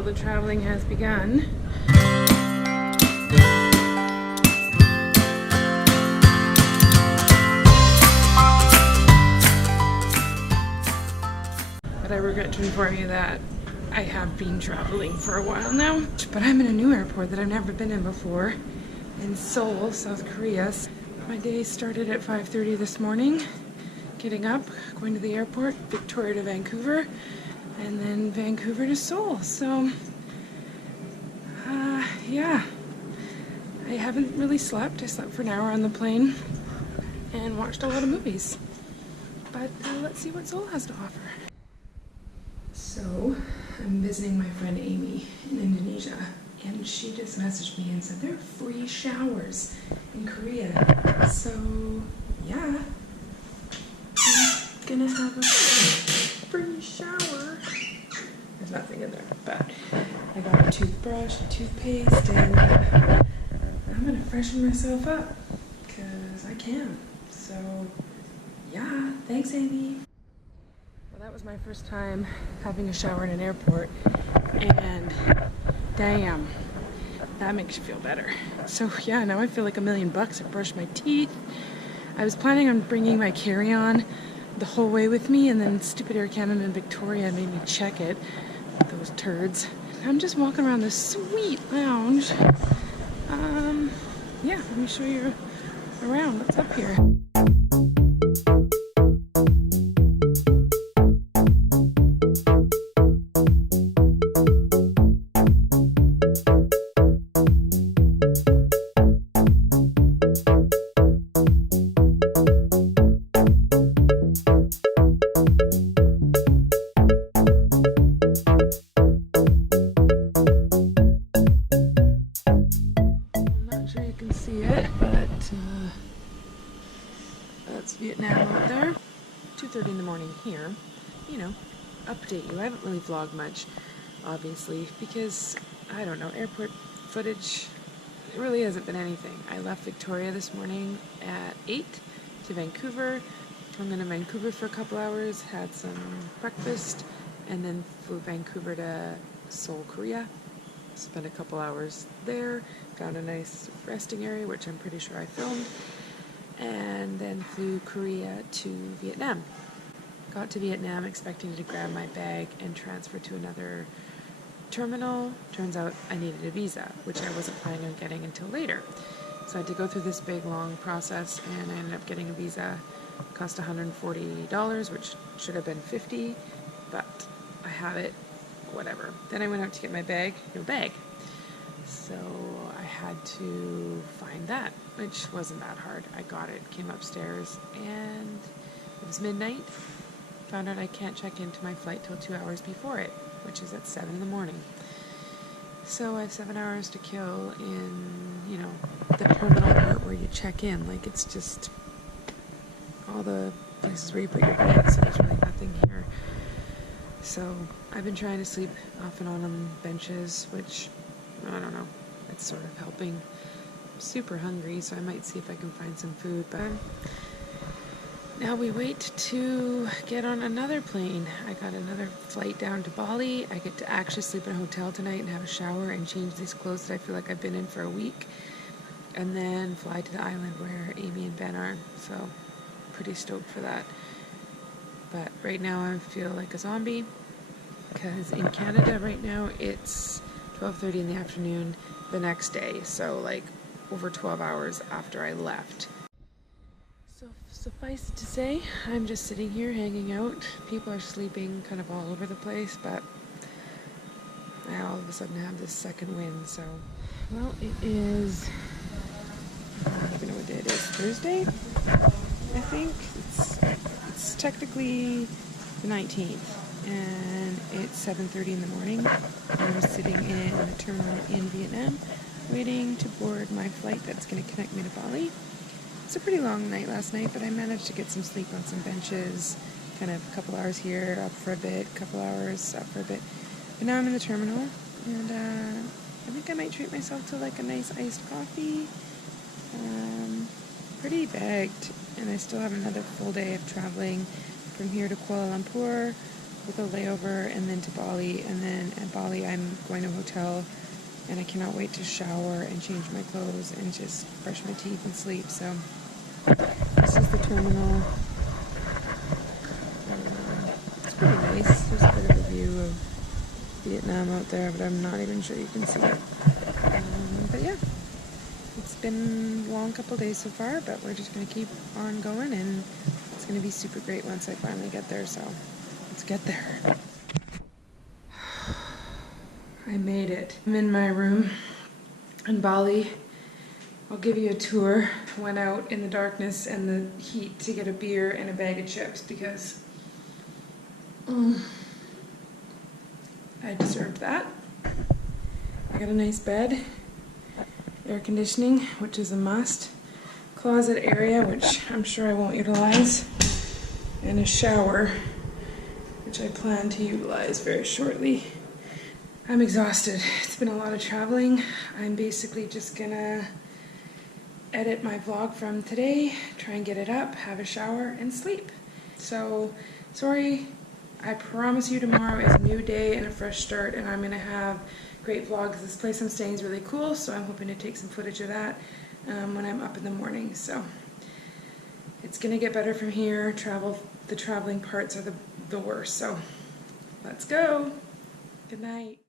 Well, the traveling has begun. But I regret to inform you that I have been traveling for a while now. But I'm in a new airport that I've never been in before, in Seoul, South Korea. My day started at 5:30 this morning, getting up, going to the airport, Victoria to Vancouver, and then Vancouver to Seoul. So, yeah, I haven't really slept. I slept for an hour on the plane and watched a lot of movies. But let's see what Seoul has to offer. So, I'm visiting my friend Amy in Indonesia, and she just messaged me and said there are free showers in Korea. So, yeah, I'm gonna have a free shower. There's nothing in there, but I got a toothbrush, a toothpaste, and I'm gonna freshen myself up because I can. So, yeah, thanks, Amy. Well, that was my first time having a shower in an airport, and damn, that makes you feel better. So yeah, now I feel like $1 million. I brushed my teeth. I was planning on bringing my carry-on the whole way with me, and then stupid Air Canada and Victoria made me check it. Those turds. I'm just walking around this sweet lounge. Yeah, let me show you around what's up here. That's Vietnam out there. 2:30 in the morning here. You know, update you. I haven't really vlogged much, obviously, because, I don't know, airport footage, it really hasn't been anything. I left Victoria this morning at 8 to Vancouver. I've been in Vancouver for a couple hours, had some breakfast, and then flew Vancouver to Seoul, Korea. Spent a couple hours there, found a nice resting area, which I'm pretty sure I filmed, and then flew Korea to Vietnam. Got to Vietnam expecting to grab my bag and transfer to another terminal. Turns out I needed a visa, which I wasn't planning on getting until later. So I had to go through this big, long process, and I ended up getting a visa. It cost $140, which should have been $50, but I have it, whatever. Then I went out to get my bag, no bag. So I had to find that, which wasn't that hard. I got it, came upstairs, and it was midnight. Found out I can't check into my flight till 2 hours before it, which is at 7 in the morning. So I have 7 hours to kill in, you know, the terminal part where you check in. Like, it's just all the places where you put your bags, so there's really nothing here. So I've been trying to sleep off and on benches, which, I don't know, it's sort of helping. I'm super hungry, so I might see if I can find some food, but now we wait to get on another plane. I got another flight down to Bali. I get to actually sleep in a hotel tonight and have a shower and change these clothes that I feel like I've been in for a week, and then fly to the island where Amy and Ben are, so pretty stoked for that. But right now I feel like a zombie, because in Canada right now it's 12:30 in the afternoon the next day, so like over 12 hours after I left. So suffice to say, I'm just sitting here hanging out. People are sleeping kind of all over the place, but I all of a sudden have this second wind, so. Well, it is, I don't even know what day it is, Thursday, I think. It's technically the 19th, and it's 7:30 in the morning. I'm sitting in a terminal in Vietnam, waiting to board my flight that's going to connect me to Bali. It's a pretty long night last night, but I managed to get some sleep on some benches, kind of a couple hours here, up for a bit, couple hours, up for a bit. But now I'm in the terminal, and I think I might treat myself to like a nice iced coffee. Pretty bagged, and I still have another full day of traveling from here to Kuala Lumpur, with a layover and then to Bali, and then at Bali I'm going to a hotel, and I cannot wait to shower and change my clothes and just brush my teeth and sleep. So this is the terminal. It's pretty nice. There's a bit of a view of Vietnam out there, but I'm not even sure you can see it. But yeah, it's been a long couple days so far, but we're just going to keep on going, and it's going to be super great once I finally get there, so let's get there. I made it. I'm in my room in Bali. I'll give you a tour. Went out in the darkness and the heat to get a beer and a bag of chips because I deserved that. I got a nice bed, air conditioning, which is a must, closet area, which I'm sure I won't utilize, and a shower, which I plan to utilize very shortly. I'm exhausted. It's been a lot of traveling. I'm basically just gonna edit my vlog from today, try and get it up, have a shower, and sleep. So, sorry. I promise you tomorrow is a new day and a fresh start, and I'm gonna have great vlogs. This place I'm staying is really cool, so I'm hoping to take some footage of that when I'm up in the morning. So it's gonna get better from here. The traveling parts are the worst. So let's go. Good night.